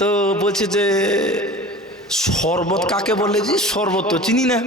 তো বলছে যে শরবত কাকে বলে, যে শরবত তো চিনি না,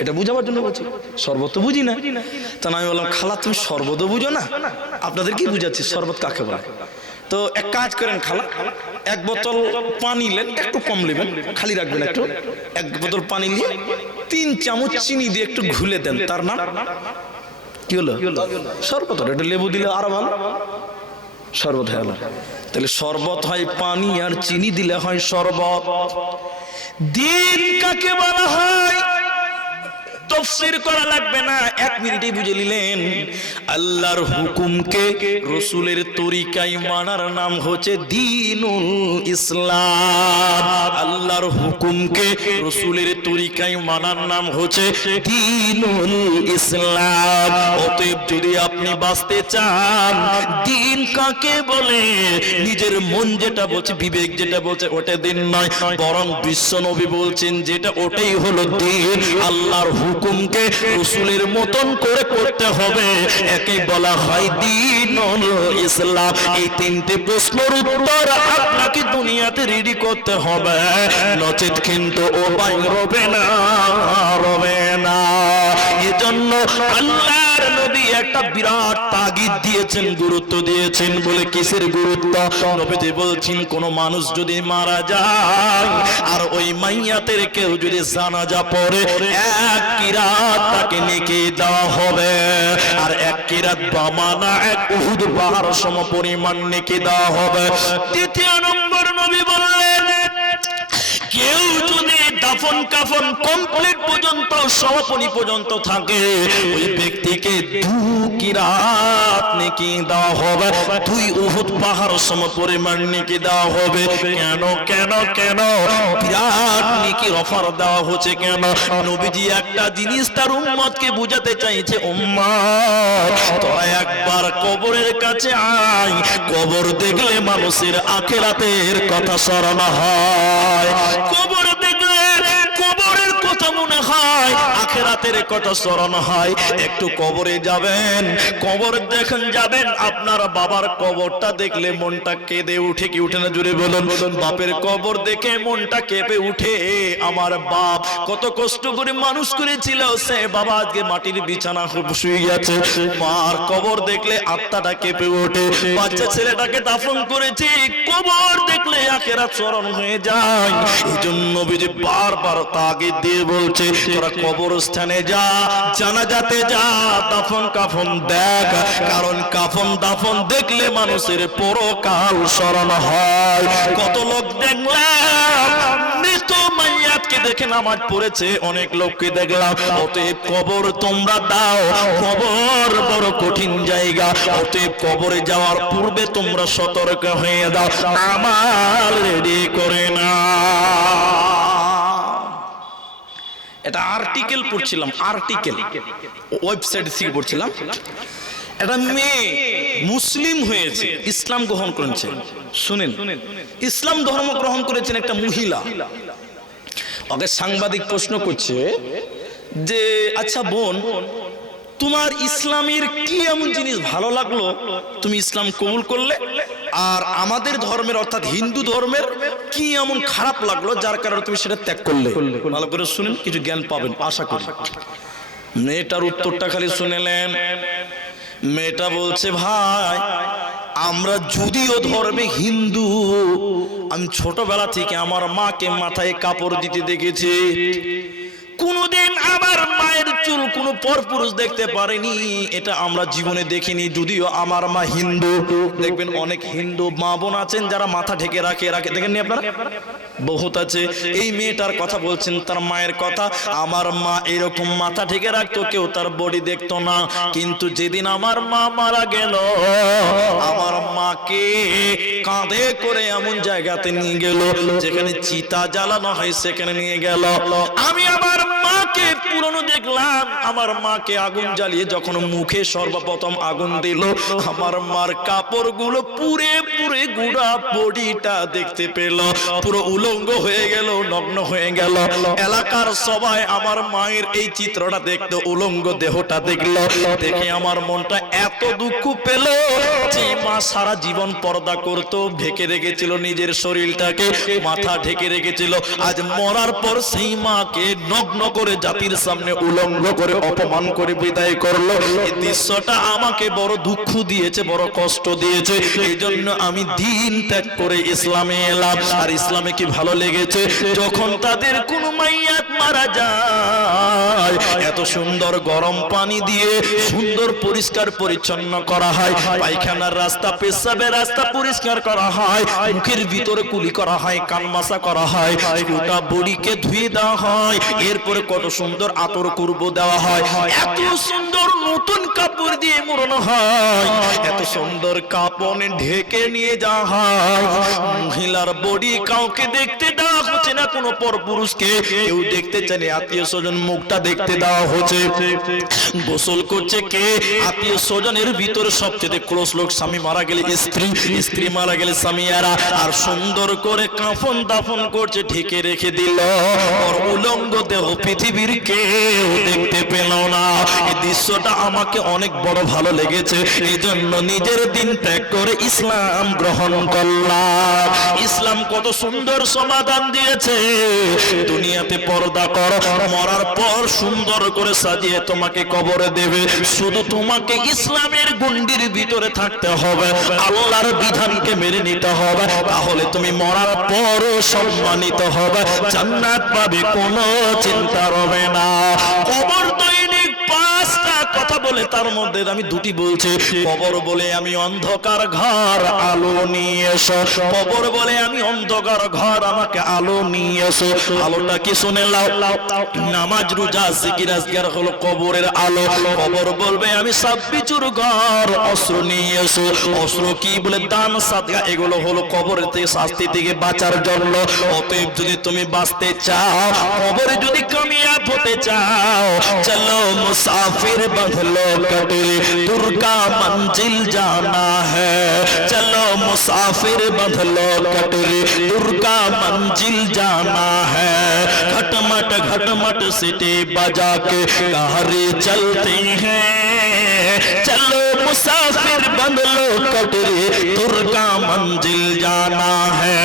এটা বুঝাবার জন্য বলছি, শরবত তো বুঝি না। তা আমি বললাম খালা তুমি শরবতও বুঝো না, আপনাদের কি বুঝাচ্ছি শরবত কাকে বলে। তো এক কাজ করেন খালা, এক বোতল পানি নেন, একটু কম নেবেন, খালি রাখবেন একটু, এক বোতল পানি নিয়ে 3 চামচ চিনি দিয়ে একটু ঘুলে দেন, তার নাম কি হলো? শরবত। একটু লেবু দিলে আরো ভালো, শরবত হয়ে গেল। তাহলে শরবত হয় পানি, আর চিনি দিলে হয় শরবত। দিন কাকে বলা হয় তাফসীর করা লাগবে না, 1 মিনিটেই বুঝে নিলেন। আল্লাহর হুকুমকে রাসূলের তরিকায় মানার নাম হচ্ছে দ্বীনুল ইসলাম। আল্লাহর হুকুমকে রাসূলের তরিকায় মানার নাম হচ্ছে দ্বীনুল ইসলাম। অতএব যদি আপনি বাঁচতে চান, দ্বীন কাকে বলে নিজের মন যেটা বলছে, বিবেক যেটা বলছে ওটা দ্বীন নয়, বরং বিশ্বনবী বলছেন যেটা ওটাই হলো দ্বীন। আল্লাহর হুকুমকে রাসূলের মতন করে করতে হবে, একে বলা হয় দ্বীনুল ইসলাম। এই 3টে প্রশ্নের উত্তর আপনাকে দুনিয়াতে রেডি করতে হবে, নচেত কিন্তু উপায় রবে না, রবে না। এজন্য আল্লাহর নবী একটা বিরাট তাগিদ দিয়েছেন, গুরুত্ব দিয়েছেন। বলে কিসের গুরুত্ব? নবীজি বলছেন কোন মানুষ যদি মারা যায় আর ওই মাইয়াতের কেউ যদি জানাজা পড়ে, 1 কিরাত তাকে নেকি দেওয়া হবে, আর 1 কিরাত বামানা 1 উহুদ পাহাড় সম পরিমাণ নেকি দেওয়া হবে। দ্বিতীয় নম্বর নবী বললেন কেউ যদি দাফন কাফন কমপ্লিট পর্যন্ত সমাপনী পর্যন্ত থাকে, ওই ব্যক্তিকে 2 কিরাত নেকি দেওয়া হবে, 2 উহুদ পাহাড় সম পরিমাণ নেকি দেওয়া হবে। কেন কেন কেন বিরাট নেকির অফার দেওয়া হচ্ছে কেন? নবীজি একটা জিনিস তার উম্মতকে বুঝাতে চাইছে, উম্মত তোরা একবার কবরের কাছে আয়, কবর দেখলে মানুষের আখিরাতের কথা স্মরণ হয়, কবর দেখলে কবরের কথা মনে হয়, আখিরাতের কথা স্মরণ হয়। একটু কবরে যাবেন, কবর দেখেন যাবেন, আপনার বাবার কবরটা দেখলে মনটা কেঁদে উঠে কি উঠে না? জুড়ে বলুন। বাপের কবর দেখে মনটা কেঁপে উঠে, আমার বাপ কত কষ্ট করে মানুষ করেছিল, সে বাবা আজকে মাটির বিছানা শুয়ে গেছে। মার কবর দেখলে আত্মাটা কেঁপে ওঠে, বাচ্চা ছেলেটাকে দাফন করেছি, কবর দেখলে আখিরাত স্মরণ হয়ে যায়। এই জন্য নবীজি বারবার তাগিদ দিয়ে বলছে তোরা কবরস্থানে যা, জানাজাতে যা, দাফন কাফন দেখ, কারণ কাফন দাফন দেখলে মানুষের পরকাল স্মরণ হয়। কত লোক দেখলাম মৃত মাইয়াতকে দেখে নামাজ পড়েছে, অনেক লোককে দেখলাম। অতএব কবর তোমরা দাও, কবর বড় কঠিন জায়গা, অতএব কবরে যাওয়ার পূর্বে তোমরা সতর্ক হয়ে দাও, আমাল রেডি করে না। এটা আর্টিকেল পড়ছিলাম, আর্টিকেল ওয়েবসাইট থেকে পড়ছিলাম। একটা মেয়ে মুসলিম হয়েছে, ইসলাম গ্রহণ করেছে, শুনেন, ইসলাম ধর্ম গ্রহণ করেছেন একটা মহিলা। ওকে সাংবাদিক প্রশ্ন করছে যে আচ্ছা বোন, তোমার ইসলামের কি এমন জিনিস ভালো লাগলো তুমি ইসলাম কবুল করলে, আর আমাদের ধর্মের অর্থাৎ হিন্দু ধর্মের কি এমন খারাপ লাগলো যার কারণে তুমি সেটা ত্যাগ করলে? ভালো করে শুনেন, কিছু জ্ঞান পাবেন আশা করি। মেয়েটার উত্তরটা খালি শুনেলেন। মেয়েটা বলছে ভাই, আমরা যদিও ধর্মে হিন্দু, আমি ছোটবেলা থেকে আমার মাকে মাথায় কাপড় দিতে দেখেছি, কোনদিন আমার মায়ের চুল কোনো পরপুরুষ দেখতে পারেনি, এটা আমরা জীবনে দেখিনি। যদিও আমার মা হিন্দু, দেখবেন অনেক হিন্দু মা বোন আছেন যারা মাথা ঢেকে রাখে, দেখেননি আপনারা? বহুত আছে। এই মেয়েটার কথা বলছেন, তার মায়ের কথা, আমার মা এরকম মাথা ঢেকে রাখতো, কেউ তার বডি দেখতো না। কিন্তু যেদিন আমার মা মারা গেল, আমার মাকে কাঁধে করে এমন জায়গাতে নিয়ে গেল যেখানে চিতা জ্বালানো হয়, সেখানে নিয়ে গেল। আমি আমার মাকে পুরনো দেখলাম আমার মাকে আগুন জ্বালিয়ে যখন মুখে সর্বপ্রথম আগুন দিল, আমার মার কাপড়গুলো পুরে পুরে গুড়া বডিটা দেখতে পেল, পুরো উলঙ্গ হয়ে গেল, নগ্ন হয়ে গেল। এলাকার সবাই আমার মায়ের এই চিত্রটা দেখতো, উলঙ্গ দেহটা দেখলো, দেখে আমার মনটা এত দুঃখ পেল যে মা সারা জীবন পর্দা করতো, ঢেকে রেখেছিল নিজের শরীরটাকে, মাথা ঢেকে রেখেছিল। আজ মরার পর সেই মাকে নগ্ন করে জাতির সামনে উলঙ্গ করে অপমান করে বিদায় করলো। এই দৃশ্যটা আমাকে বড় দুঃখ দিয়েছে, বড় কষ্ট দিয়েছে। এই জন্য আমি দিন ত্যাগ করে ইসলামে এলাম। আর ইসলামে কি ভালো লেগেছে, যখন তাদের কোন মাইয়াত মারা যায় এত সুন্দর গরম পানি দিয়ে সুন্দর পরিষ্কার পরিচ্ছন্ন করা হয়, পায়খানার রাস্তা, পেশাবের রাস্তা পরিষ্কার করা হয়, মুখের ভিতরে কুলি করা হয়, কান মাসা করা হয়, গোটা বডিকে ধুয়ে দেওয়া হয়, এরপরে কত সুন্দর আতর কুরবো দেওয়া হয়, এত সুন্দর নতুন কাপড় দিয়ে মোড়ানো হয়, এত সুন্দর কাপড়ে ঢেকে নিয়ে যাওয়া হয়। মহিলার বডি কাউকে দেখতে দেওয়া হচ্ছে না, কোনো পরপুরুষকে কেউ দেখতে চায় না, আত্মীয় স্বজন মুখটা দেখতে দেওয়া হচ্ছে। গোসল করছে কে? আত্মীয় স্বজনের ভিতরে সবচেয়ে ক্লোজ লোক, স্বামী মারা গেলে স্ত্রী, স্ত্রী মারা গেলে স্বামীরা, আর সুন্দর করে কাফন দাফন করছে, ঢেকে রেখে দিল। ওর উলঙ্গ দেহ পৃথিবীর কেউ দেখতে পেল না। এই দৃশ্যটা আমাকে অনেক বড় ভালো লেগেছে, এই জন্য নিজের দিন ত্যাগ করে ইসলাম গ্রহণ করলাম। ইসলাম কত সুন্দর সমাধান দিয়েছে, দুনিয়াতে পর্দা করো, মরার পর সুন্দর করে সাজিয়ে তোমাকে কবরে দেবে। শুধু তোমাকে ইসলামের গণ্ডির ভিতরে থাকতে হবে, আল্লাহর বিধানকে মেনে নিতে হবে, তাহলে তুমি মরার পরও সম্মানিত হবে, জান্নাত পাবে, কোনো চিন্তা হবে না। কবর দৈনিক 5টা কথা বলে, তার মধ্যে আমি 2টি বলছি। কবর বলে আমি অন্ধকার ঘর, আলো নিয়ে এসো। কবর বলে আমি অন্ধকার ঘর, আমাকে আলো নিয়ে এসো। আলোটা কি শুনে লাও, নামাজ রোজা জিকির আজকার হলো কবরের আলো। কবর বলবে আমি সবকিছুর ঘর, অস্ত্র নিয়ে এসো। অস্ত্র কি বলে? দান সাদকা, এগুলো হলো কবরের থেকে শাস্তি থেকে বাঁচার জন্য। অতএব যদি তুমি বাঁচতে চাও, কবরে যদি কামিয়াব হতে চাও, চলো মুসাফির বদলো কটরে, दूर का मंजिल जाना है। चलो मुसाफिर बदलो कटरे, दूर का मंजिल जाना है। घटमट सिटी बजा के गाड़ी चलते हैं। चलो मुसाफिर बदलो कटरे, दूर का मंजिल जाना है।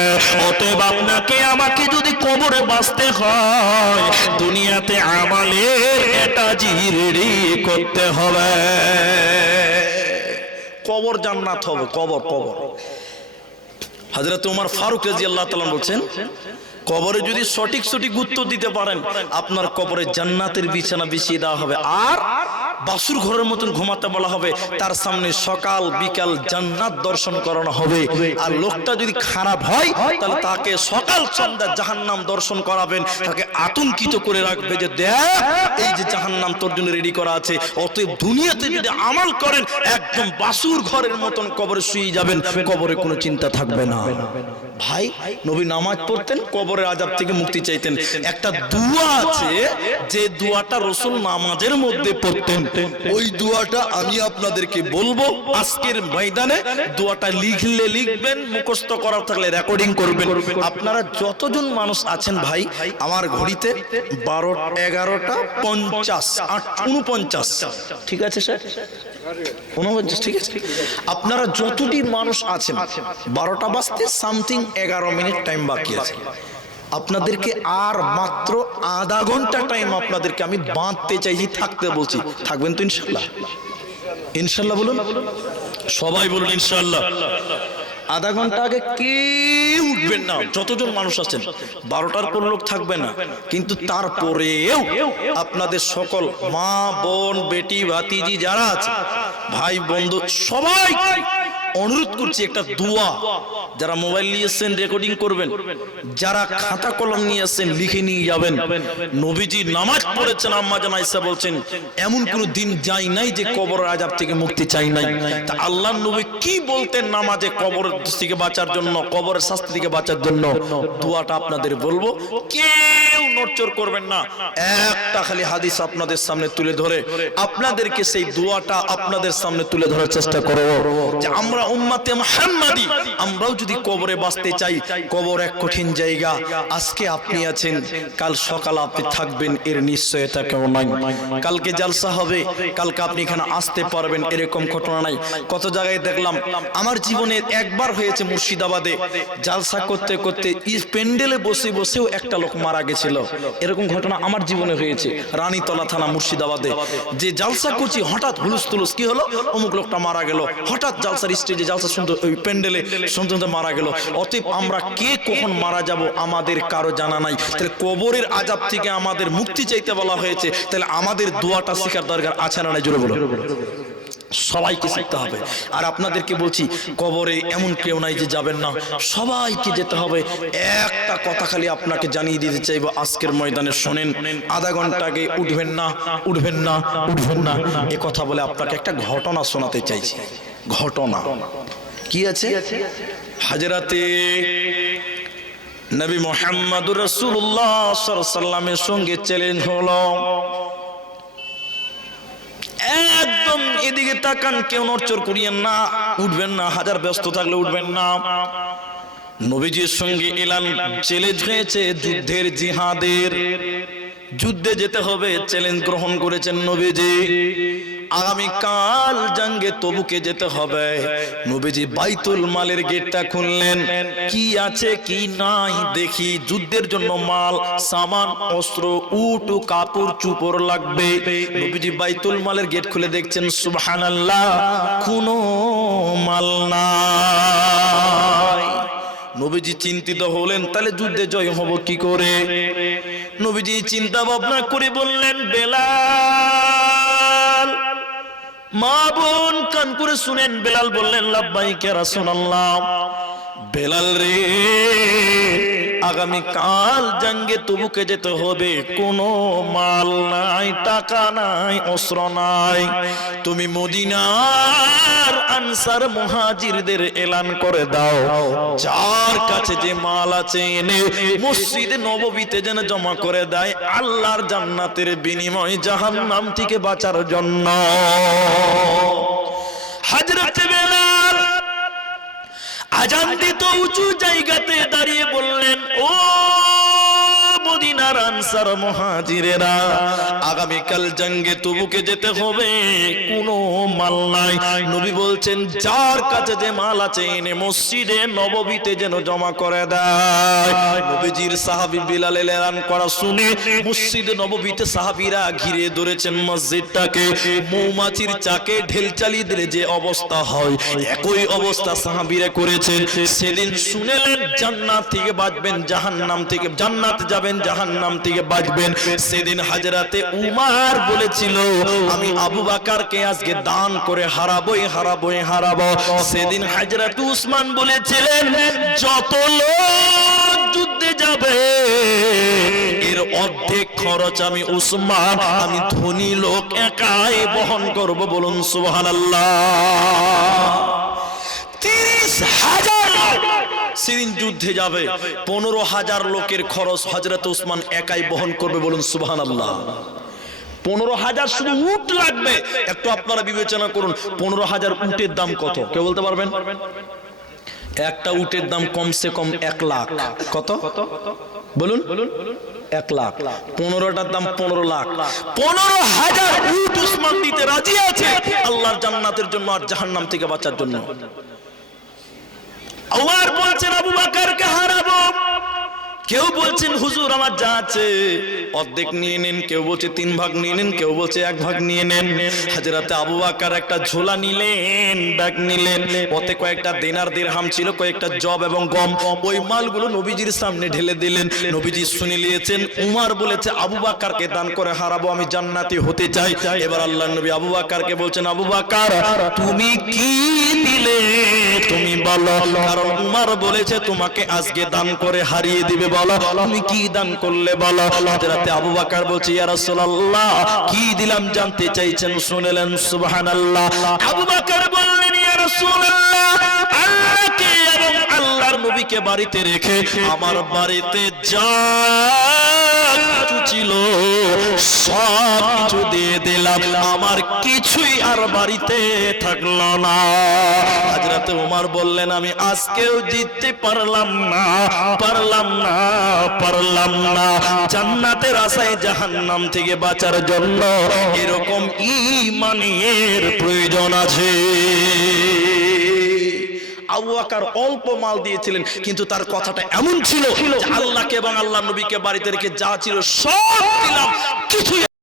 অতএব আপনাকে আমাকে যদি কবরে বাঁচতে হয়, দুনিয়াতে আমালের এটা জিরেডি করতে হবে। কবর জান্নাত হবে, কবর কবর। হযরত ওমর ফারুক রাদিয়াল্লাহু তাআলা বলছেন, কবরে যদি সঠিক উত্তর দিতে পারেন, আপনার কবরে জান্নাতের বিছানা বিছিয়ে দেওয়া হবে, আর বাসুর ঘরের মতন ঘুমাতে বলা হবে। তার সামনে সকাল বিকাল জান্নাত দর্শন করানো হবে। আর লোকটা যদি খারাপ হয়, তাহলে তাকে সকাল সন্ধ্যা জাহান্নাম দর্শন করাবেন, তাকে আতঙ্কিত করে রাখবে যে দেখ এই যে জাহান্নাম তোর জন্য রেডি করা আছে। অতএব দুনিয়াতে যদি আমল করেন, একদম বাসুর ঘরের মতন কবরে শুয়ে যাবেন, কবরে কোনো চিন্তা থাকবে না। ভাই, নবী নামাজ পড়তেন, কবরের আযাব থেকে মুক্তি চাইতেন। একটা দোয়া আছে, যে দোয়াটা রাসূল নামাজের মধ্যে পড়তেন, ওই দোয়াটা আমি আপনাদেরকে বলবো আজকের ময়দানে। দোয়াটা লিখলে লিখবেন, মুখস্থ করার থাকলে রেকর্ডিং করবেন। আপনারা যতজন মানুষ আছেন ভাই, আমার ঘড়িতে 11টা 50, 49, ঠিক আছে স্যার? 49, ঠিক আছে। আপনারা যতটি মানুষ আছেন, 12টা বাজতে সামথিং 11 মিনিট টাইম বাকি আছে। আপনাদেরকে আর মাত্র আধা ঘন্টা টাইম আপনাদেরকে আমি বাঁধতে চাইছি, থাকতে বলছি। থাকবেন তো ইনশাল্লাহ? ইনশাল্লাহ বলুন, সবাই বলুন ইনশাল্লাহ। আধা ঘন্টা আগে কেউ উঠবেন না, যতজন মানুষ আছেন। 12টার পর লোক থাকবে না, কিন্তু তারপরেও আপনাদের সকল মা বোন বেটি ভাতিজি যারা আছে, ভাই বন্ধু, সবাই অনুরোধ করছি, একটা দোয়া, যারা মোবাইল নিয়ে এসেছেন রেকর্ডিং করবেন, যারা খাতা কলম নিয়ে এসেছেন লিখে নিয়ে যাবেন। নবীজি নামাজ পড়েছেন, আম্মা জান আয়েশা বলছেন এমন কোন দিন যাই নাই যে কবরের আযাব থেকে মুক্তি চাই নাই। তা আল্লাহর নবী কি বলতেন নামাজে কবর থেকে বাঁচার জন্য, কবরের শাস্তি থেকে বাঁচার জন্য? দোয়াটা আপনাদের বলবো, কে কেউ নড়চড় করবেন না। একটা খালি হাদিস আপনাদের সামনে তুলে ধরে আপনাদেরকে সেই দোয়াটা আপনাদের সামনে তুলে ধরার চেষ্টা করব যে আমরা উম্মতে মুহাম্মাদি আমরাও যদি কবরে বাঁচতে চাই, কবর এক কঠিন জায়গা। আজকে আপনি আছেন, কাল সকাল আপনি থাকবেন, এর নিশ্চয়তা কেউ নাই। কালকে জালসা হবে, কালকে আপনি এখানে আসতে পারবেন, এরকম ঘটনা নাই। কত জায়গায় দেখলাম, আমার জীবনে একবার হয়েছে মুর্শিদাবাদে, জালসা করতে করতে প্যান্ডেলে বসে বসেও একটা লোক মারা গেছিল। এরকম ঘটনা আমার জীবনে হয়েছে রানীতলা থানা মুর্শিদাবাদে। যে জালসা করছি হঠাৎ হুলুস তুলুস কি হলো, অমুক লোকটা মারা গেল, হঠাৎ জালসার স্টেজে জালসা শুনতে ওই প্যান্ডেলে শুনতে মারা গেল। অতএব আমরা কে কখন মারা যাব আমাদের কারো জানা নাই। তাহলে কবরের আযাব থেকে আমাদের মুক্তি চাইতে বলা হয়েছে, তাহলে আমাদের দোয়াটা শিখার দরকার আছে না নাই? জোরে বলো। সবাইকে শিখতে হবে। আর আপনাদেরকে বলছি, কবরে এমন কেউ নাই যে যাবেন না, সবাইকে যেতে হবে। একটা কথা খালি আপনাকে জানিয়ে দিতে চাইবো আজকের ময়দানে, শোনেন, আধা ঘন্টা আগে উঠবেন না, উঠবেন না, উঠবেন না এ কথা বলে আপনাকে একটা ঘটনা শোনাতে চাইছি। ঘটনা কি আছে? হাজরাতে নবী মুহাম্মদুর রাসূলুল্লাহ সাল্লাল্লাহু আলাইহি ওয়াসাল্লামের সঙ্গে চ্যালেঞ্জ হলো। একদম এদিকে তাকান, কেউ নড়চড় করিয়েন না, উঠবেন না, হাজার ব্যস্ত থাকলে উঠবেন না। নবীজির সঙ্গে এলান চ্যালেঞ্জ হয়েছে যুদ্ধের, জিহাদের, যুদ্ধে যেতে হবে। চ্যালেঞ্জ গ্রহণ করেছেন নবীজি। আগামীকাল জঙ্গে তবুকে যেতে হবে। নবীজি বাইতুল মালের গেটটা খুললেন, কি আছে কি নাই দেখি। যুদ্ধের জন্য মাল সামান, অস্ত্র, উট, কাপড় চোপড় লাগবে। নবীজি বাইতুল মালের গেট খুলে দেখছেন সুবহানাল্লাহ, কোনো মাল নাই। নবীজি চিন্তিত হলেন, তাহলে যুদ্ধে জয় হব কি করে? নবীজি চিন্তা ভাবনা করে বললেন, বেলাল, মা বোন কান করে শুনেন। বেলাল বললেন, লাব্বাইক ইয়া রাসূলুল্লাহ। বেলাল রে, আগামীকাল জঙ্গে তবুকে যেতে হবে, কোনো মাল নাই, টাকা নাই, অস্ত্র নাই। তুমি মদিনার আনসার মুহাজিরদের এলান করে দাও, যার কাছে যে মাল আছে এনে মসজিদে নববীতে যেন জমা করে দেয়, আল্লাহর জান্নাতের বিনিময়ে জাহান্নাম থেকে বাঁচার জন্য। হযরত বেলাল আজান দিত উঁচু জায়গাতে দাঁড়িয়ে বললেন, ও মদিনার আনসার মুহাজিরেরা, আগামীকাল জঙ্গে তবুকে যেতে হবে, কোনো মাল নাই। নবী বলছেন, যার কাছে যে মাল আছে এনে মসজিদে নববীতে যেন জমা করে দেয়। নবীজির সাহাবী বিলাল এলান করা শুনে মসজিদে নববীতে সাহাবীরা ঘিরে ধরেছেন মসজিদটাকে। মৌমাছির চাকে ঢেল চালিয়ে দিলে যে অবস্থা হয়, একই অবস্থা সাহাবীরা করেছেন। সেদিন শুনেলেন জান্নাত থেকে বাঁচবেন, জাহান্নাম থেকে, জান্নাত যাবেন, জাহান্নাম থেকে বাঁচবেন। সেদিন হযরতে উমর বলেছিল, আমি আবু বকরকে আজকে দান করে হারাবোই হারাবোই হারাবো। সেদিন হযরত উসমান বলেছিলেন, যত লোক যুদ্ধে যাবে এর অর্ধেক খরচ আমি উসমান, আমি ধনী লোক একাই বহন করব। বলুন সুবহানাল্লাহ। 30,000 সেদিন যুদ্ধে যাবে, 15,000 লোকের খরচ হযরত উসমান একাই বহন করবে। বলুন সুবহানাল্লাহ। 15,000 শুধু উট লাগবে। একটু আপনারা বিবেচনা করুন, 15,000 উটের দাম কত? কেউ বলতে পারবেন? একটা উটের দাম কমসে কম 1 লাখ। কত বলুন? 1 লাখ। 15টার দাম 15 লাখ। 15,000 উট উসমান দিতে রাজি আছে আল্লাহর জান্নাতের জন্য আর জাহান্নাম থেকে বাঁচার জন্য। ওমর বলছেন, আবু বকরকে হারাবো। কেউ বলছেন, হুজুর আমার যা আছে অর্ধেক নিয়ে নেন, কেউ বলছে 3 ভাগ নিয়ে নেন, কেউ বলছে 1 ভাগ নিয়ে নেন। হযরতে আবু বকর একটা ঝোলা নিলেন, ব্যাগ নিলেন, ওতে কয়েকটা দিনার দিরহাম ছিল, কয়েকটা জব এবং গম। ওই মালগুলো নবীজির সামনে ঢেলে দিলেন। নবীজি শুনে নিয়েছেন। উমর বলেছে, আবু বকরকে দান করে হারাবো, আমি জান্নাতি হতে চাই। এবার আল্লাহর নবী আবু বকরকে বলছেন, আবু বকর তুমি কি দিলে তুমি বলো, কারণ উমর বলেছে তোমাকে আজকে দান করে হারিয়ে দিবে। বলো তুমি কি দান করলে বলো। হযরতে আবু বকর বলছে, ইয়া রাসূলুল্লাহ কি দিলাম জানতে চাইছেন? শুনলেন সুবহানাল্লাহ। আবু বকর বললেন, ইয়া রাসূলুল্লাহ আল্লাহকে এবং আল্লাহর নবীকে বাড়িতে রেখে আমার বাড়িতে যা ছিল সব কিছু দিয়ে দিলাম, আমার কিছুই আর বাড়িতে থাকলো না। হযরত ওমর বললেন, আমি আজকেও জিততে পারলাম না, জান্নাতের আশায় জাহান্নাম থেকে বাঁচার জন্য এরকম ঈমানের প্রয়োজন আছে। আবু বকর অল্প মাল দিয়েছিলেন, কিন্তু তার কথাটা এমন ছিল যে আল্লাহকে এবং আল্লাহর নবীকে বাড়িতে রেখে যা ছিল সব দিলাম, কিছুই